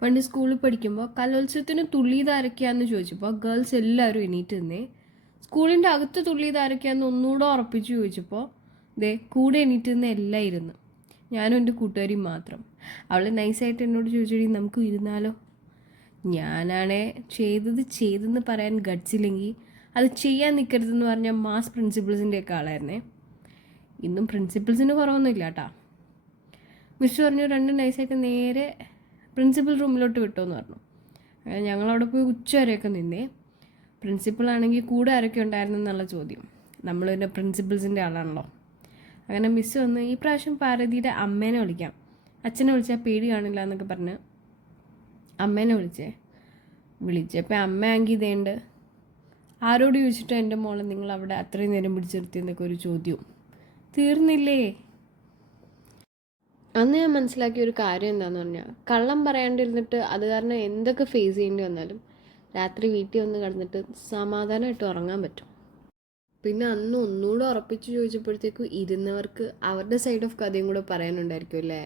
പണ്ട് സ്കൂളിൽ പഠിക്കുമ്പോൾ കലോത്സവത്തിന് തുള്ളിയതാരൊക്കെയാന്ന് ചോദിച്ചപ്പോൾ ഗേൾസ് എല്ലാവരും എണീറ്റ് നിന്നേ. സ്കൂളിൻ്റെ അകത്ത് തുള്ളിയതാരൊക്കെയാന്ന് ഒന്നുകൂടെ ഉറപ്പിച്ച് ചോദിച്ചപ്പോൾ ദേ കൂടെ എണീറ്റ് നിന്ന് എല്ലാം ഇരുന്നു. ഞാനും എൻ്റെ കൂട്ടുകാരിയും മാത്രം. അവൾ നൈസായിട്ട് എന്നോട് ചോദിച്ചോടി നമുക്ക് ഇരുന്നാലോ. ഞാനാണേ ചെയ്തെന്ന് പറയാൻ ഗഡ്സില്ലെങ്കിൽ അത് ചെയ്യാൻ നിൽക്കരുതെന്ന് പറഞ്ഞാൽ മാസ് പ്രിൻസിപ്പിൾസിൻ്റെയൊക്കെ ആളായിരുന്നേ. ഇന്നും പ്രിൻസിപ്പിൾസിന് കുറവൊന്നുമില്ല കേട്ടോ. മിസ് പറഞ്ഞു രണ്ട് നൈസായിട്ട് നേരെ പ്രിൻസിപ്പൽ റൂമിലോട്ട് വിട്ടോന്ന് പറഞ്ഞു. അങ്ങനെ ഞങ്ങളവിടെ പോയി ഉച്ച വരെയൊക്കെ നിന്നേ. പ്രിൻസിപ്പളാണെങ്കിൽ കൂടെ ആരൊക്കെ ഉണ്ടായിരുന്നു എന്നുള്ള ചോദ്യം. നമ്മൾ പിന്നെ പ്രിൻസിപ്പിൾസിൻ്റെ ആളാണല്ലോ. അങ്ങനെ മിസ്സ് വന്ന് ഈ പ്രാവശ്യം പാർവതിയുടെ അമ്മേനെ വിളിക്കാം, അച്ഛനെ വിളിച്ചാൽ പേടി കാണില്ല എന്നൊക്കെ പറഞ്ഞ് അമ്മേനെ വിളിച്ചപ്പോൾ അമ്മ അങ്കിതയുണ്ട്. ആരോട് ചോദിച്ചിട്ടോ എൻ്റെ മോളെ നിങ്ങൾ അവിടെ അത്രയും നേരം പിടിച്ചെടുത്തിയെന്നൊക്കെ ഒരു ചോദ്യവും. തീർന്നില്ലേ? അന്ന് ഞാൻ മനസ്സിലാക്കിയ ഒരു കാര്യം എന്താണെന്ന് പറഞ്ഞാൽ, കള്ളം പറയാണ്ടിരുന്നിട്ട് അത് കാരണം എന്തൊക്കെ ഫേസ് ചെയ്യേണ്ടി വന്നാലും രാത്രി വീട്ടിൽ വന്ന് കിടന്നിട്ട് സമാധാനമായിട്ട് ഉറങ്ങാൻ പറ്റും. പിന്നെ അന്ന് ഒന്നുകൂടെ ഉറപ്പിച്ച് ചോദിച്ചപ്പോഴത്തേക്കും ഇരുന്നവർക്ക് അവരുടെ സൈഡ് ഓഫ് കഥയും കൂടെ പറയാനുണ്ടായിരിക്കും അല്ലേ.